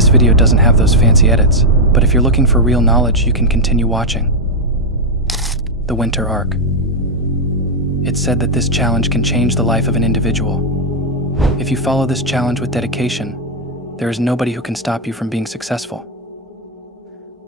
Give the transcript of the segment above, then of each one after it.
This video doesn't have those fancy edits, but if you're looking for real knowledge, you can continue watching. The Winter Arc. It's said that this challenge can change the life of an individual. If you follow this challenge with dedication, there is nobody who can stop you from being successful.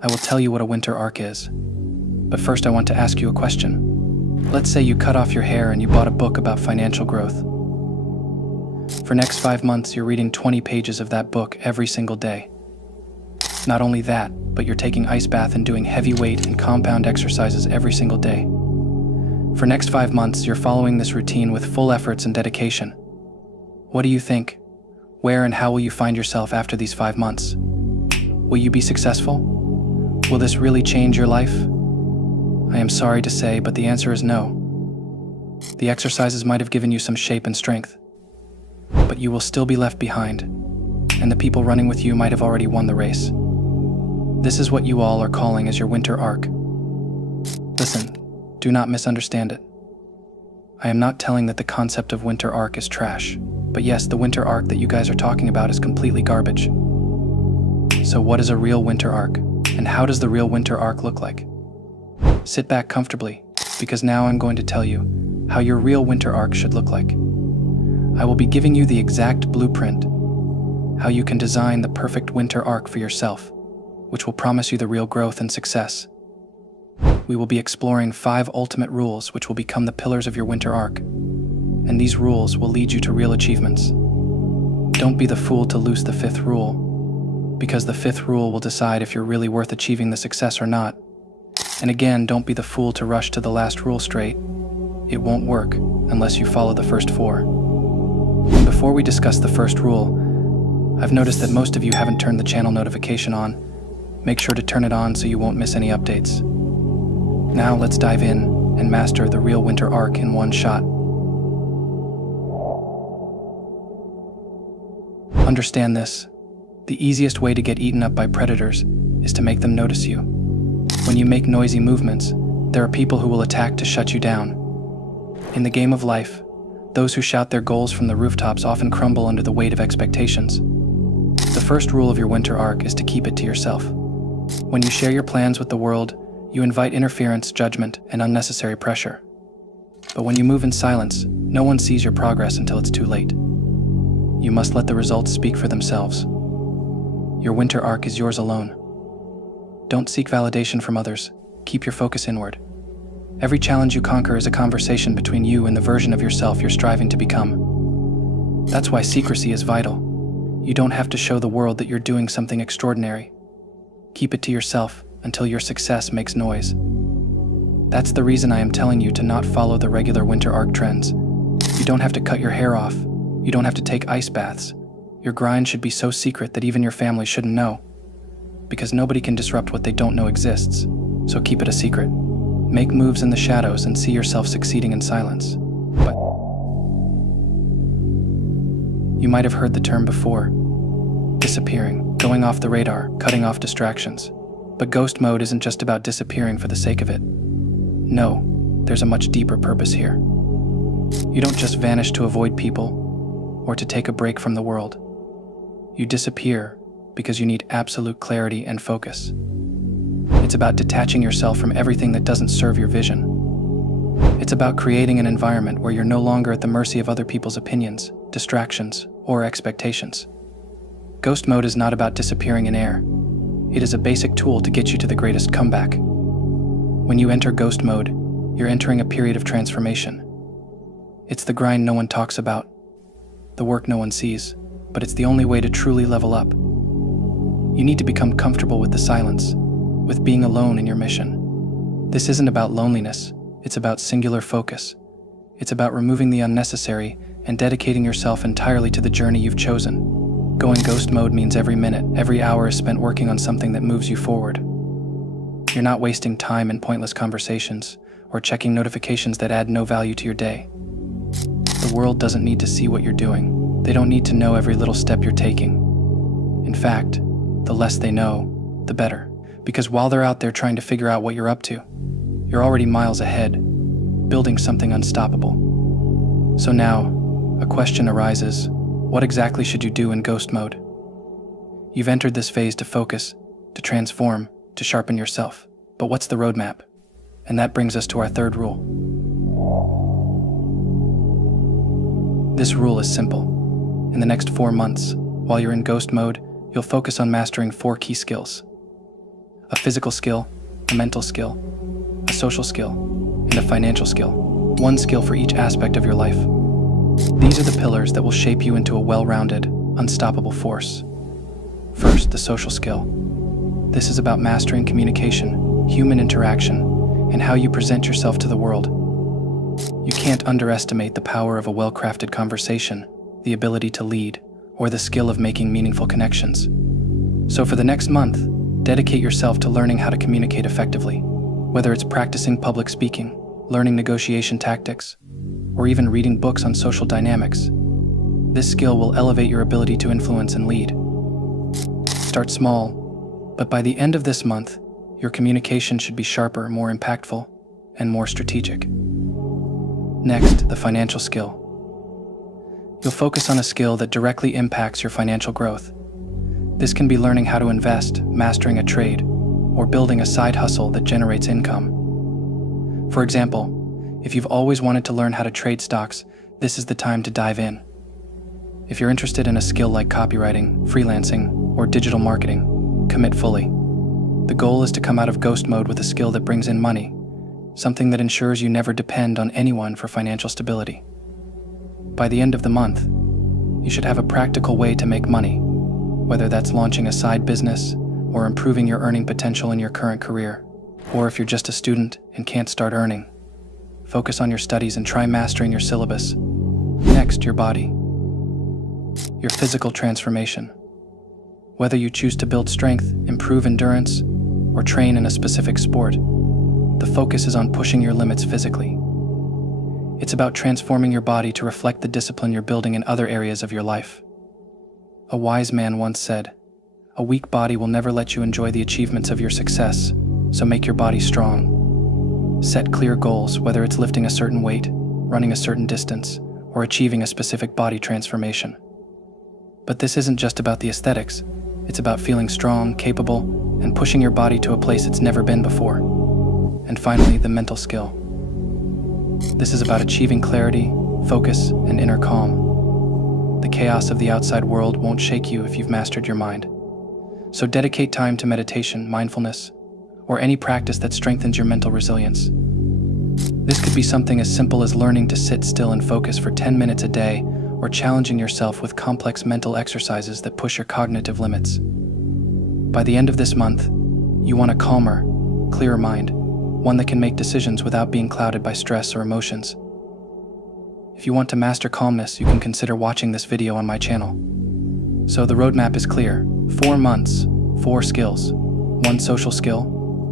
I will tell you what a Winter Arc is, but first I want to ask you a question. Let's say you cut off your hair and you bought a book about financial growth. For next 5 months, you're reading 20 pages of that book every single day. Not only that, but you're taking ice bath and doing heavy weight and compound exercises every single day. For next 5 months, you're following this routine with full efforts and dedication. What do you think? Where and how will you find yourself after these 5 months? Will you be successful? Will this really change your life? I am sorry to say, but the answer is no. The exercises might have given you some shape and strength, but you will still be left behind, and the people running with you might have already won the race. This is what you all are calling as your Winter Arc. Listen, do not misunderstand it. I am not telling that the concept of Winter Arc is trash, but yes, the Winter Arc that you guys are talking about is completely garbage. So what is a real Winter Arc, and how does the real Winter Arc look like? Sit back comfortably, because now I'm going to tell you how your real Winter Arc should look like. I will be giving you the exact blueprint, how you can design the perfect Winter Arc for yourself, which will promise you the real growth and success. We will be exploring 5 ultimate rules which will become the pillars of your Winter Arc, and these rules will lead you to real achievements. Don't be the fool to loose the 5th rule, because the 5th rule will decide if you're really worth achieving the success or not. And again, don't be the fool to rush to the last rule straight. It won't work unless you follow the first 4. And before we discuss the first rule, I've noticed that most of you haven't turned the channel notification on. Make sure to turn it on so you won't miss any updates. Now let's dive in and master the real Winter Arc in one shot. Understand this. The easiest way to get eaten up by predators is to make them notice you. When you make noisy movements, there are people who will attack to shut you down. In the game of life, those who shout their goals from the rooftops often crumble under the weight of expectations. The first rule of your Winter Arc is to keep it to yourself. When you share your plans with the world, you invite interference, judgment, and unnecessary pressure. But when you move in silence, no one sees your progress until it's too late. You must let the results speak for themselves. Your Winter Arc is yours alone. Don't seek validation from others. Keep your focus inward. Every challenge you conquer is a conversation between you and the version of yourself you're striving to become. That's why secrecy is vital. You don't have to show the world that you're doing something extraordinary. Keep it to yourself until your success makes noise. That's the reason I am telling you to not follow the regular Winter Arc trends. You don't have to cut your hair off. You don't have to take ice baths. Your grind should be so secret that even your family shouldn't know. Because nobody can disrupt what they don't know exists, so keep it a secret. Make moves in the shadows and see yourself succeeding in silence. But you might have heard the term before. Disappearing, going off the radar, cutting off distractions. But ghost mode isn't just about disappearing for the sake of it. No, there's a much deeper purpose here. You don't just vanish to avoid people or to take a break from the world. You disappear because you need absolute clarity and focus. It's about detaching yourself from everything that doesn't serve your vision. It's about creating an environment where you're no longer at the mercy of other people's opinions, distractions, or expectations. Ghost mode is not about disappearing in air. It is a basic tool to get you to the greatest comeback. When you enter ghost mode, you're entering a period of transformation. It's the grind no one talks about, the work no one sees, but it's the only way to truly level up. You need to become comfortable with the silence, with being alone in your mission. This isn't about loneliness, it's about singular focus. It's about removing the unnecessary and dedicating yourself entirely to the journey you've chosen. Going ghost mode means every minute, every hour is spent working on something that moves you forward. You're not wasting time in pointless conversations or checking notifications that add no value to your day. The world doesn't need to see what you're doing. They don't need to know every little step you're taking. In fact, the less they know, the better. Because while they're out there trying to figure out what you're up to, you're already miles ahead, building something unstoppable. So now, a question arises. What exactly should you do in ghost mode? You've entered this phase to focus, to transform, to sharpen yourself. But what's the roadmap? And that brings us to our third rule. This rule is simple. In the next 4 months, while you're in ghost mode, you'll focus on mastering 4 key skills: a physical skill, a mental skill, a social skill, and a financial skill. 1 skill for each aspect of your life. These are the pillars that will shape you into a well-rounded, unstoppable force. First, the social skill. This is about mastering communication, human interaction, and how you present yourself to the world. You can't underestimate the power of a well-crafted conversation, the ability to lead, or the skill of making meaningful connections. So for the next month, dedicate yourself to learning how to communicate effectively. Whether it's practicing public speaking, learning negotiation tactics, or even reading books on social dynamics, this skill will elevate your ability to influence and lead. Start small, but by the end of this month, your communication should be sharper, more impactful, and more strategic. Next, the financial skill. You'll focus on a skill that directly impacts your financial growth. This can be learning how to invest, mastering a trade, or building a side hustle that generates income. For example, if you've always wanted to learn how to trade stocks, this is the time to dive in. If you're interested in a skill like copywriting, freelancing, or digital marketing, commit fully. The goal is to come out of ghost mode with a skill that brings in money, something that ensures you never depend on anyone for financial stability. By the end of the month, you should have a practical way to make money, whether that's launching a side business or improving your earning potential in your current career. Or if you're just a student and can't start earning, focus on your studies and try mastering your syllabus. Next, your body. Your physical transformation. Whether you choose to build strength, improve endurance, or train in a specific sport, the focus is on pushing your limits physically. It's about transforming your body to reflect the discipline you're building in other areas of your life. A wise man once said, "A weak body will never let you enjoy the achievements of your success, so make your body strong." Set clear goals, whether it's lifting a certain weight, running a certain distance, or achieving a specific body transformation. But this isn't just about the aesthetics. It's about feeling strong, capable, and pushing your body to a place it's never been before. And finally, the mental skill. This is about achieving clarity, focus, and inner calm. The chaos of the outside world won't shake you if you've mastered your mind. So dedicate time to meditation, mindfulness, or any practice that strengthens your mental resilience. This could be something as simple as learning to sit still and focus for 10 minutes a day, or challenging yourself with complex mental exercises that push your cognitive limits. By the end of this month, you want a calmer, clearer mind, one that can make decisions without being clouded by stress or emotions. If you want to master calmness, you can consider watching this video on my channel. So the roadmap is clear. 4 months, 4 skills, 1 social skill,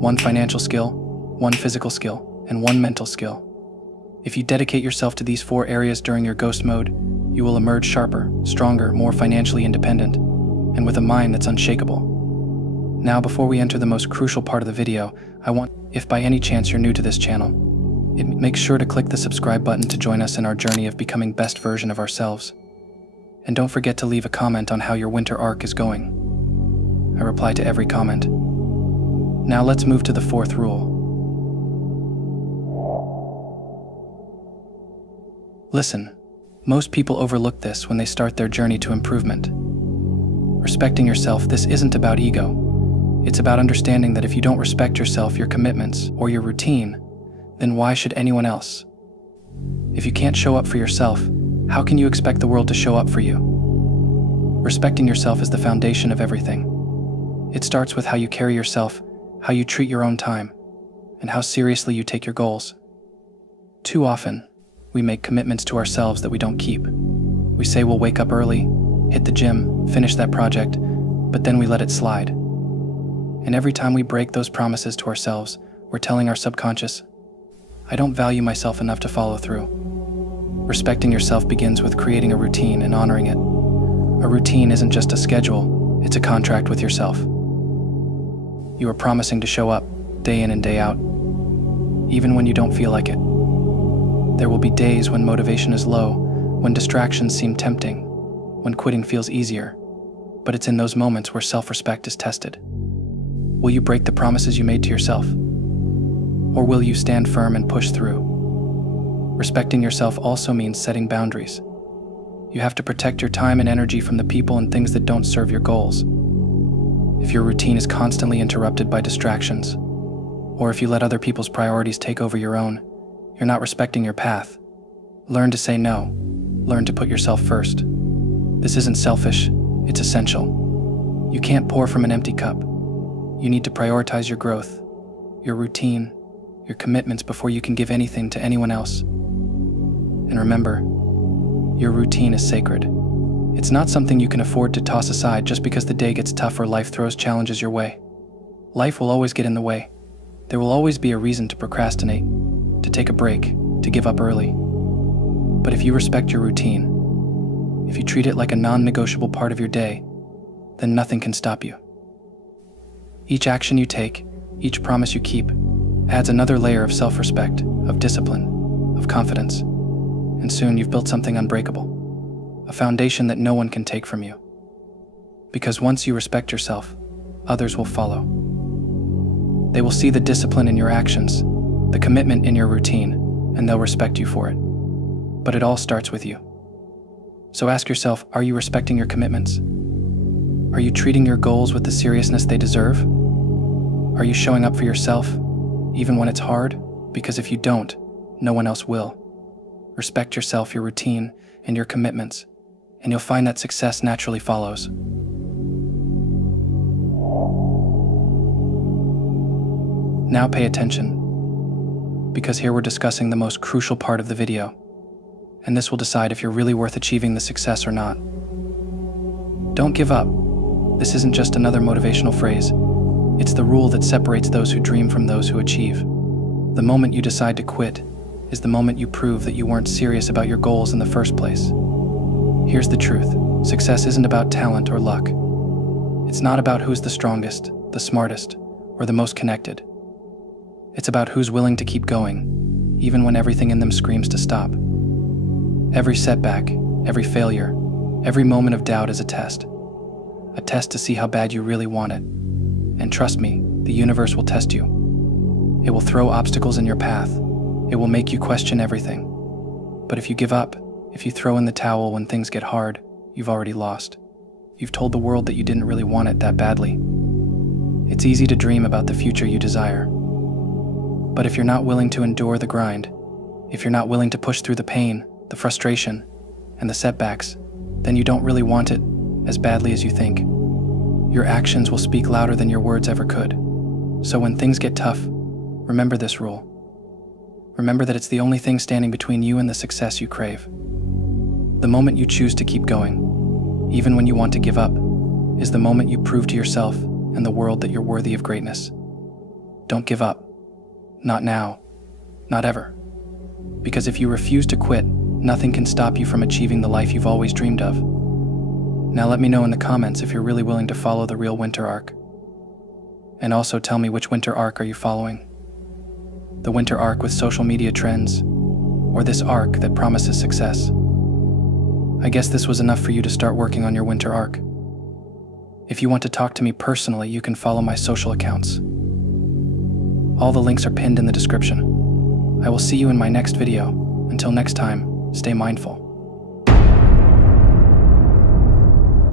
1 financial skill, 1 physical skill, and 1 mental skill. If you dedicate yourself to these 4 areas during your ghost mode, you will emerge sharper, stronger, more financially independent, and with a mind that's unshakable. Now, before we enter the most crucial part of the video, if by any chance you're new to this channel, make sure to click the subscribe button to join us in our journey of becoming best version of ourselves. And don't forget to leave a comment on how your winter arc is going. I reply to every comment. Now let's move to the 4th rule. Listen, most people overlook this when they start their journey to improvement. Respecting yourself, this isn't about ego. It's about understanding that if you don't respect yourself, your commitments, or your routine, then why should anyone else? If you can't show up for yourself, how can you expect the world to show up for you? Respecting yourself is the foundation of everything. It starts with how you carry yourself, how you treat your own time, and how seriously you take your goals. Too often, we make commitments to ourselves that we don't keep. We say we'll wake up early, hit the gym, finish that project, but then we let it slide. And every time we break those promises to ourselves, we're telling our subconscious, "I don't value myself enough to follow through." Respecting yourself begins with creating a routine and honoring it. A routine isn't just a schedule, it's a contract with yourself. You are promising to show up, day in and day out, even when you don't feel like it. There will be days when motivation is low, when distractions seem tempting, when quitting feels easier. but it's in those moments where self-respect is tested. Will you break the promises you made to yourself? Or will you stand firm and push through? Respecting yourself also means setting boundaries. You have to protect your time and energy from the people and things that don't serve your goals. If your routine is constantly interrupted by distractions, or if you let other people's priorities take over your own, you're not respecting your path. Learn to say no. Learn to put yourself first. This isn't selfish, it's essential. You can't pour from an empty cup. You need to prioritize your growth, your routine, your commitments before you can give anything to anyone else. And remember, your routine is sacred. It's not something you can afford to toss aside just because the day gets tough or life throws challenges your way. Life will always get in the way. There will always be a reason to procrastinate, to take a break, to give up early. But if you respect your routine, if you treat it like a non-negotiable part of your day, then nothing can stop you. Each action you take, each promise you keep, adds another layer of self-respect, of discipline, of confidence, and soon you've built something unbreakable, a foundation that no one can take from you. Because once you respect yourself, others will follow. They will see the discipline in your actions, the commitment in your routine, and they'll respect you for it. But it all starts with you. So ask yourself, are you respecting your commitments? Are you treating your goals with the seriousness they deserve? Are you showing up for yourself, even when it's hard? Because if you don't, no one else will. Respect yourself, your routine, and your commitments, and you'll find that success naturally follows. Now pay attention, because here we're discussing the most crucial part of the video, and this will decide if you're really worth achieving the success or not. Don't give up. This isn't just another motivational phrase. It's the rule that separates those who dream from those who achieve. The moment you decide to quit is the moment you prove that you weren't serious about your goals in the first place. Here's the truth. Success isn't about talent or luck. It's not about who's the strongest, the smartest, or the most connected. It's about who's willing to keep going, even when everything in them screams to stop. Every setback, every failure, every moment of doubt is a test to see how bad you really want it. And trust me, the universe will test you. It will throw obstacles in your path. It will make you question everything. But if you give up, if you throw in the towel when things get hard, you've already lost. You've told the world that you didn't really want it that badly. It's easy to dream about the future you desire. But if you're not willing to endure the grind, if you're not willing to push through the pain, the frustration, and the setbacks, then you don't really want it as badly as you think. Your actions will speak louder than your words ever could. So when things get tough, remember this rule. Remember that it's the only thing standing between you and the success you crave. The moment you choose to keep going, even when you want to give up, is the moment you prove to yourself and the world that you're worthy of greatness. Don't give up. Not now. Not ever. Because if you refuse to quit, nothing can stop you from achieving the life you've always dreamed of. Now let me know in the comments if you're really willing to follow the real winter arc. And also tell me, which winter arc are you following? The winter arc with social media trends, or this arc that promises success? I guess this was enough for you to start working on your winter arc. If you want to talk to me personally, you can follow my social accounts. All the links are pinned in the description. I will see you in my next video. Until next time, stay mindful.